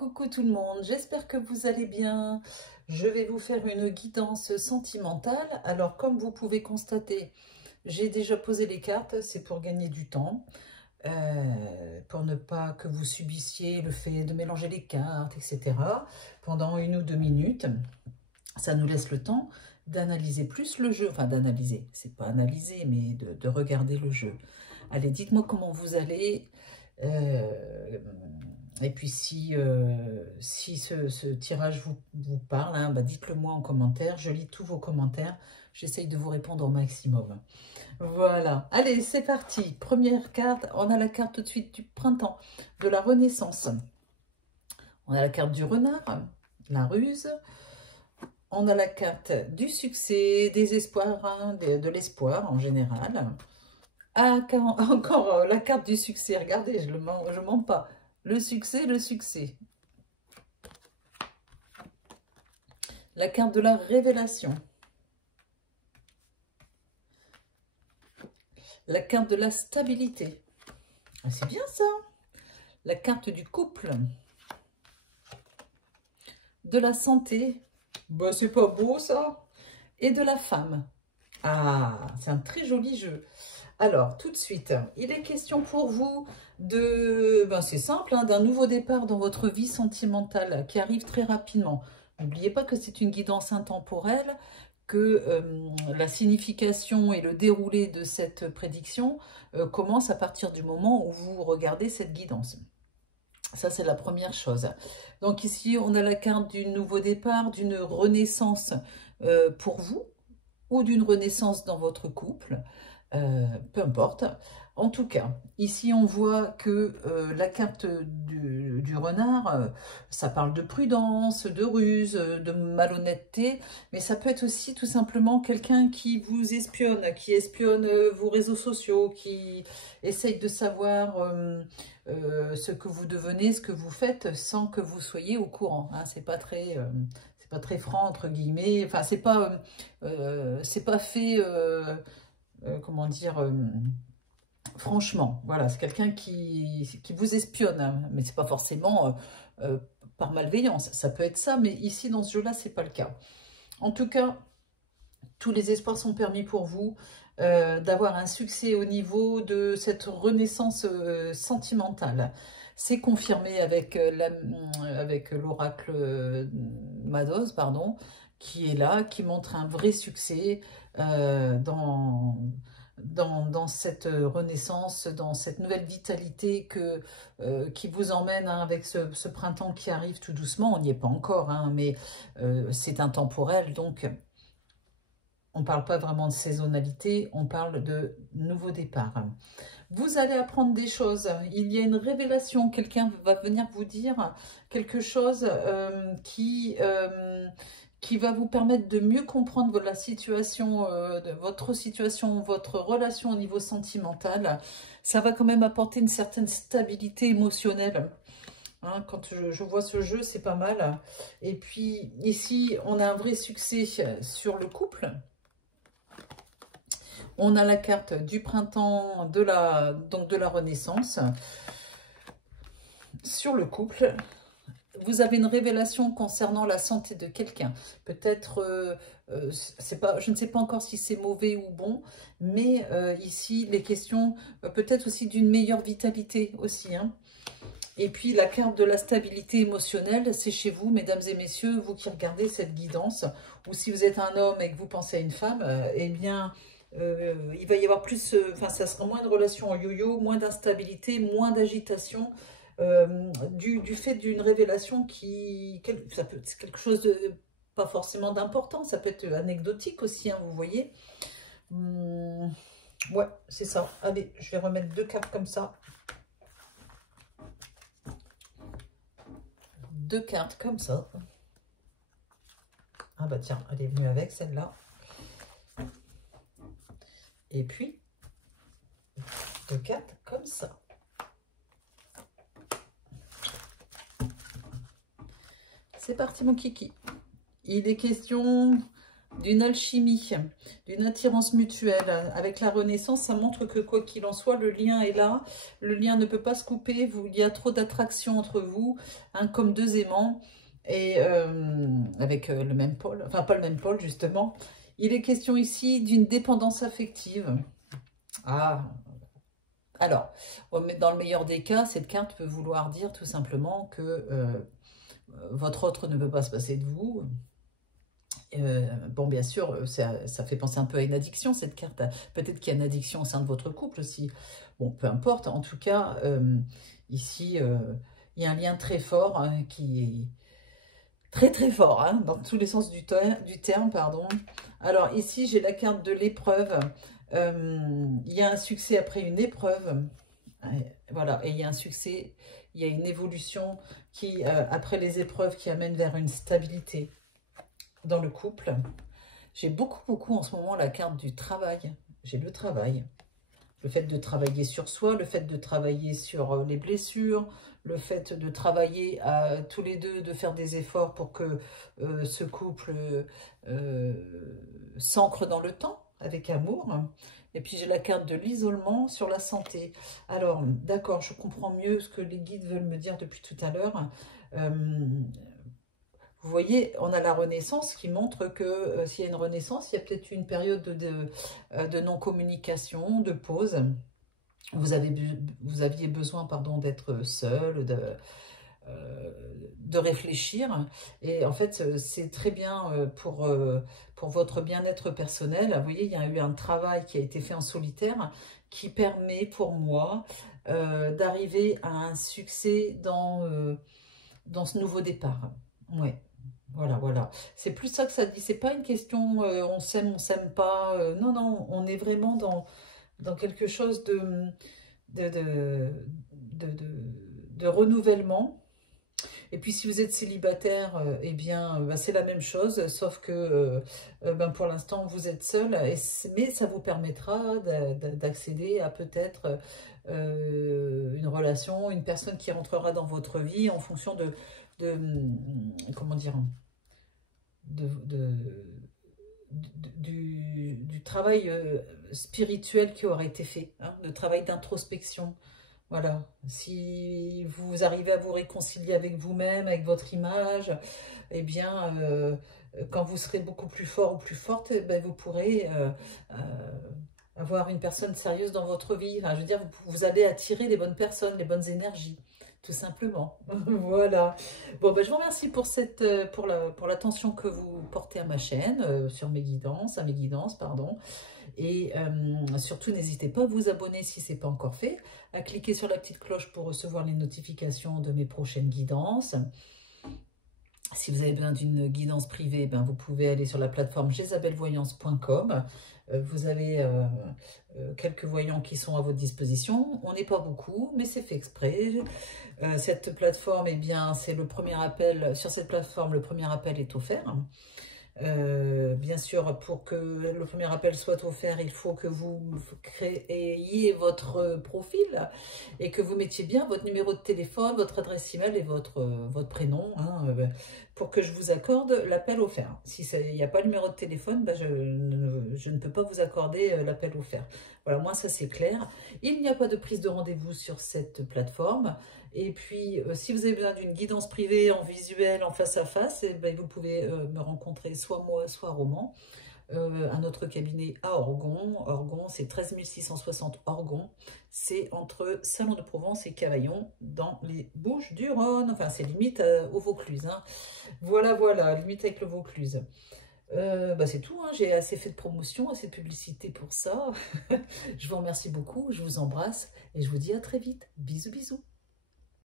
Coucou tout le monde, j'espère que vous allez bien. Je vais vous faire une guidance sentimentale. Alors comme vous pouvez constater, j'ai déjà posé les cartes, c'est pour gagner du temps, pour ne pas que vous subissiez le fait de mélanger les cartes, etc. pendant 1 ou 2 minutes. Ça nous laisse le temps d'analyser plus le jeu, enfin d'analyser, c'est pas analyser, mais de regarder le jeu. Allez, dites-moi comment vous allez. Et puis si ce tirage vous parle, hein, bah dites-le moi en commentaire. Je lis tous vos commentaires. J'essaye de vous répondre au maximum. Voilà. Allez, c'est parti. Première carte. On a la carte tout de suite du printemps, de la renaissance. On a la carte du renard, la ruse. On a la carte du succès, des espoirs, hein, de l'espoir en général. Ah, encore la carte du succès. Regardez, je mens pas. Le succès, le succès. La carte de la révélation. La carte de la stabilité. Ah, c'est bien ça. La carte du couple. De la santé. Bah, c'est pas beau ça. Et de la femme. Ah, c'est un très joli jeu. Alors, tout de suite, il est question pour vous de, c'est simple, hein, d'un nouveau départ dans votre vie sentimentale qui arrive très rapidement. N'oubliez pas que c'est une guidance intemporelle, que la signification et le déroulé de cette prédiction commence à partir du moment où vous regardez cette guidance. Ça, c'est la première chose. Donc ici, on a la carte du nouveau départ, d'une renaissance pour vous ou d'une renaissance dans votre couple. Peu importe. En tout cas, ici on voit que la carte du renard, ça parle de prudence, de ruse, de malhonnêteté, mais ça peut être aussi tout simplement quelqu'un qui vous espionne, qui espionne vos réseaux sociaux, qui essaye de savoir ce que vous devenez, ce que vous faites, sans que vous soyez au courant. Hein. C'est pas très franc entre guillemets. Enfin, c'est pas fait. Comment dire, franchement, voilà, c'est quelqu'un qui vous espionne, hein, mais c'est pas forcément par malveillance, ça peut être ça, mais ici, dans ce jeu-là, c'est pas le cas. En tout cas, tous les espoirs sont permis pour vous d'avoir un succès au niveau de cette renaissance sentimentale. C'est confirmé avec l'oracle Mados, pardon, qui est là, qui montre un vrai succès dans cette renaissance, dans cette nouvelle vitalité qui vous emmène hein, avec ce printemps qui arrive tout doucement. On n'y est pas encore, hein, mais c'est intemporel, donc on ne parle pas vraiment de saisonnalité, on parle de nouveau départ. Vous allez apprendre des choses, il y a une révélation, quelqu'un va venir vous dire quelque chose qui va vous permettre de mieux comprendre la situation, votre relation au niveau sentimental. Ça va quand même apporter une certaine stabilité émotionnelle. Hein, quand je vois ce jeu, c'est pas mal. Et puis ici, on a un vrai succès sur le couple. On a la carte du printemps, donc de la renaissance. Sur le couple, vous avez une révélation concernant la santé de quelqu'un. Peut-être, je ne sais pas encore si c'est mauvais ou bon, mais ici, les questions, peut-être aussi d'une meilleure vitalité aussi. Hein. Et puis, la carte de la stabilité émotionnelle, c'est chez vous, mesdames et messieurs, vous qui regardez cette guidance, ou si vous êtes un homme et que vous pensez à une femme, eh bien, il va y avoir plus, ça sera moins de relations en yo-yo, moins d'instabilité, moins d'agitation, du fait d'une révélation ça peut être quelque chose de pas forcément d'important, ça peut être anecdotique aussi, hein, vous voyez. Ouais, c'est ça. Allez, je vais remettre 2 cartes comme ça. 2 cartes comme ça. Ah bah tiens, elle est venue avec celle-là. Et puis, 2 cartes comme ça. C'est parti mon kiki. Il est question d'une alchimie, d'une attirance mutuelle. Avec la Renaissance, ça montre que quoi qu'il en soit, le lien est là. Le lien ne peut pas se couper. Il y a trop d'attraction entre vous, hein, comme deux aimants. Et avec le même pôle, enfin pas le même pôle justement. Il est question ici d'une dépendance affective. Ah, alors, dans le meilleur des cas, cette carte peut vouloir dire tout simplement que votre autre ne peut pas se passer de vous. Bon, bien sûr, ça fait penser un peu à une addiction, cette carte. Peut-être qu'il y a une addiction au sein de votre couple aussi. Bon, peu importe. En tout cas, ici, il y a un lien très fort, hein, qui est très très fort, hein, dans tous les sens du terme, pardon. Alors ici, j'ai la carte de l'épreuve. Il y a un succès après une épreuve. Voilà, et il y a un succès, il y a une évolution qui, après les épreuves, qui amène vers une stabilité dans le couple. J'ai beaucoup en ce moment la carte du travail. J'ai le travail. Le fait de travailler sur soi, le fait de travailler sur les blessures, le fait de travailler tous les deux, de faire des efforts pour que ce couple s'ancre dans le temps, avec amour. Et puis j'ai la carte de l'isolement sur la santé. Alors, d'accord, je comprends mieux ce que les guides veulent me dire depuis tout à l'heure. Vous voyez, on a la Renaissance qui montre que s'il y a une Renaissance, il y a peut-être une période de non-communication, de pause. Vous aviez besoin, pardon, d'être seul, de réfléchir. Et en fait, c'est très bien pour votre bien-être personnel. Vous voyez, il y a eu un travail qui a été fait en solitaire qui permet pour moi d'arriver à un succès dans ce nouveau départ. Ouais. Voilà. C'est plus ça que ça dit. C'est pas une question on s'aime pas. Non, on est vraiment dans quelque chose de, de, de renouvellement. Et puis si vous êtes célibataire, eh bien c'est la même chose, sauf que pour l'instant vous êtes seul, mais ça vous permettra d'accéder à peut-être une relation, une personne qui rentrera dans votre vie en fonction comment dire, du travail spirituel qui aura été fait, hein, de travail d'introspection. Voilà, si vous arrivez à vous réconcilier avec vous-même, avec votre image, eh bien, quand vous serez beaucoup plus fort ou plus forte, eh ben, vous pourrez avoir une personne sérieuse dans votre vie. Enfin, je veux dire, vous allez attirer les bonnes personnes, les bonnes énergies, tout simplement. Voilà. Bon, ben, je vous remercie pour l'attention que vous portez à ma chaîne, sur mes guidances, pardon. Et surtout, n'hésitez pas à vous abonner si ce n'est pas encore fait, à cliquer sur la petite cloche pour recevoir les notifications de mes prochaines guidances. Si vous avez besoin d'une guidance privée, ben vous pouvez aller sur la plateforme jezabelvoyance.com. Vous avez quelques voyants qui sont à votre disposition. On n'est pas beaucoup, mais c'est fait exprès. Cette plateforme, eh bien, c'est le premier appel. Sur cette plateforme, le premier appel est offert. Bien sûr, pour que le premier appel soit offert, il faut que vous créiez votre profil et que vous mettiez bien votre numéro de téléphone, votre adresse email et votre prénom, hein, pour que je vous accorde l'appel offert. Si il n'y a pas le numéro de téléphone, ben je ne peux pas vous accorder l'appel offert. Voilà, moi ça c'est clair. Il n'y a pas de prise de rendez-vous sur cette plateforme. Et puis, si vous avez besoin d'une guidance privée en visuel, en face à face, eh ben, vous pouvez me rencontrer soit moi, soit Roman. Un autre cabinet à Orgon. Orgon, c'est 13 660 Orgon. C'est entre Salon de Provence et Cavaillon, dans les Bouches-du-Rhône. Enfin, c'est limite au Vaucluse. Hein. Voilà, limite avec le Vaucluse. C'est tout, hein. J'ai assez fait de promotion, assez de publicité pour ça. Je vous remercie beaucoup, je vous embrasse et je vous dis à très vite. Bisous.